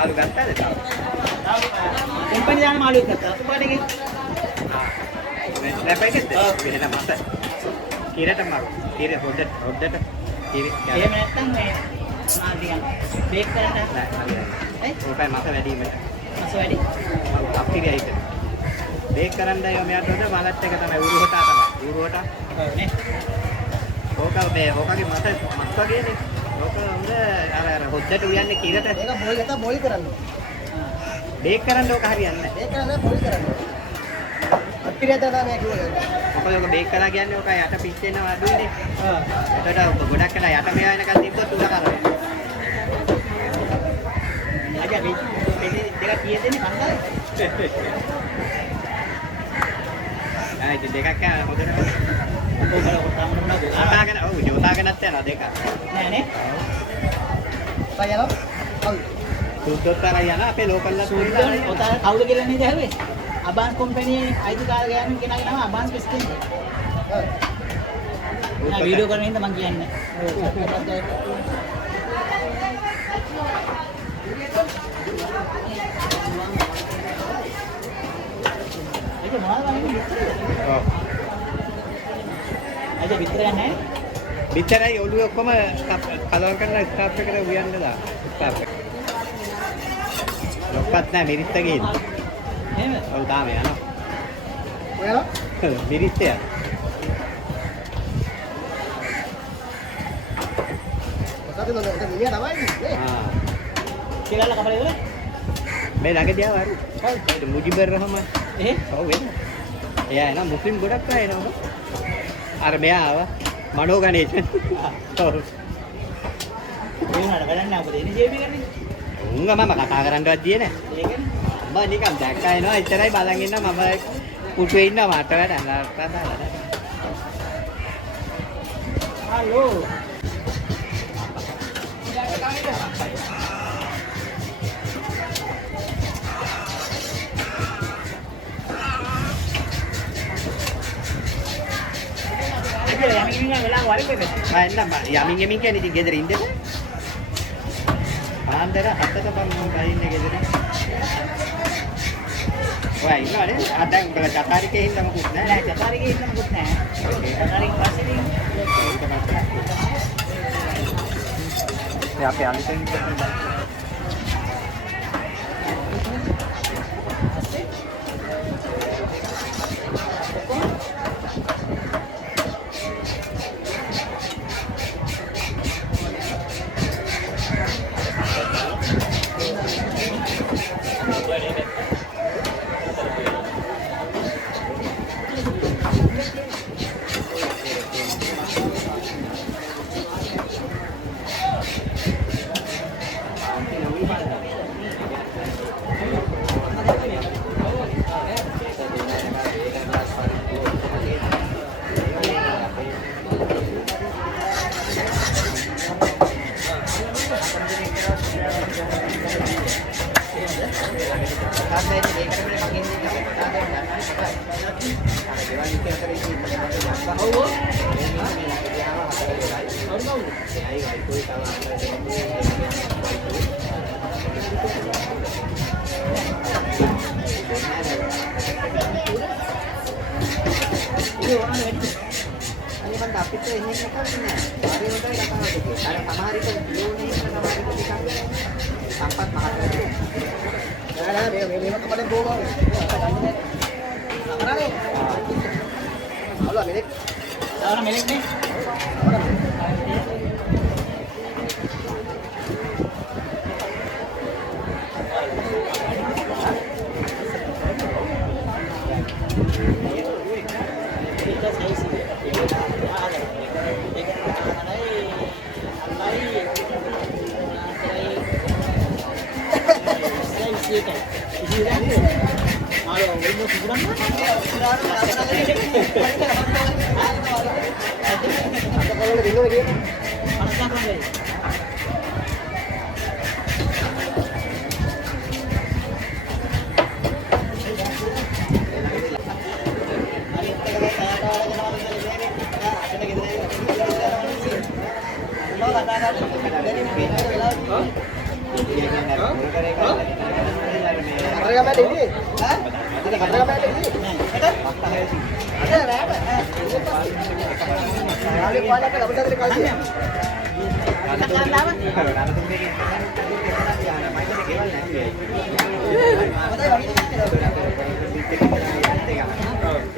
मालू गत्ता है कंपनी जाने मालू गत्ता तो पड़ेगी मैं पैके मेरे ना माता कीरे टमारो कीरे होदट कीरे ये मैं तंग में मार दिया बेक करना है वो काय माता वेडी में माता वेडी अब की गई थे बेक करना है मैं तो मालत के तमे उरु होता ने होका के माता मक्का गए ने होका उन्हें अरे होदट उयाने कीरे टे ඒක බෝල් එක බෝල් කරන්න බේක් කරන්න ඕක හරියන්නේ නැහැ බේක් කරන්න බෝල් කරන්න අපිරියද තමයි කිව්වේ මොකද ඔක බේක් කරලා කියන්නේ ඔක යට පිච්චෙනව අඩුයිනේ එතකොට ගොඩක් වෙලා යට මෙයා වෙනකන් තිබ්බොත් උඩ කරනවා අද මේ දෙක කීයද දෙන්නේ කන්දරේ ආ ඉතින් දෙකක් හොඳට ජෝතාගෙන ඔව් ජෝතාගෙනත් යනවා දෙක නෑනේ ඔය යනවා ඔව් සුද්දොත්තර යනවා අපේ ලෝකල් ලා සුද්දොත් ඔතන කවුද කියලා නේද හැවේ අබාන්ස් කම්පැනි අයිතිකාර ගෑනුන් කෙනාගේ නම අබාන්ස් පිස්කින් ඔව් වීඩියෝ කරන හින්දා මං කියන්නේ ඒක මොනවද වගේ ඔව් අද විතර නැහැ විතරයි ඔළුව ඔක්කොම කලවර් කරලා ස්ක්‍රැප් එකට උයන්න දා ස්ක්‍රැප් එක ලොක්කත් නැහැ මිරිස්ත ගිහින් එහෙම ඔව් තාම යනවා ඔයාලා මිරිස්ත යන ඔතන නෝ ඔතන මිනිහා තමයි නේ ආ කියලා කපලා ඉවරයි මේ ළඟදී ආවා අරු ඔව් මුජිබර් රහමන් ඔව් වෙන එයා එනවා මුස්ලිම් ගොඩක් අය එනවා අර මෙයා ආවා මනෝ ගණේෂ් ඔව් ඒ උනාට වැඩක් නැහැ ඔබ දෙන්නේ ජේබි ගන්නේ උංග මම කතා කරන්නවත් දියේ නැහැ ඒකනේ මම නිකන් දැක්කා එනවා එච්චරයි බලන් ඉන්න මම පුටුවේ ඉන්නවා මට වැඩ නැහැ හලෝ යමින් යමින් කියන්නේ ඉතින් ගෙදර ඉඳලා. පාන්දර 7ට මම ගහින්නේ ගෙදර. ඔයා ඉන්නවනේ? දැන් උඹලා චතාරිකේ හින්දා මොකුත් නැහැ. නෑ චතාරිකේ හින්දා මොකුත් නැහැ. චතාරිකේ පස්සේ ඉතින් අපේ අනිතෙන් අපිට එන්නේ එකක් නෑ. හරි හොඳයි කතාව දෙකේ. අර සමහර විට විලෝනේ සමහර විට නිකන් සම්පත් මහත්මයා. නෑ මේ කපඩේ බෝවා. අරනේ. හලෝ මෙලෙක්. ආවන මෙලෙක් නේ.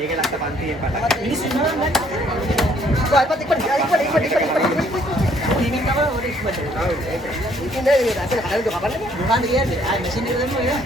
ඒක ලක්ෂ 500න් පටන් මිනිස්සු නෝන ඉක්පත් ඉනිමින් තමයි ඔර ඉක්පත් ඉතින් නේද ඒක අතන කලින් දුක බලන්නේ දුකාන් කියන්නේ ආ මැෂින් එක දෙන්න ඕනේ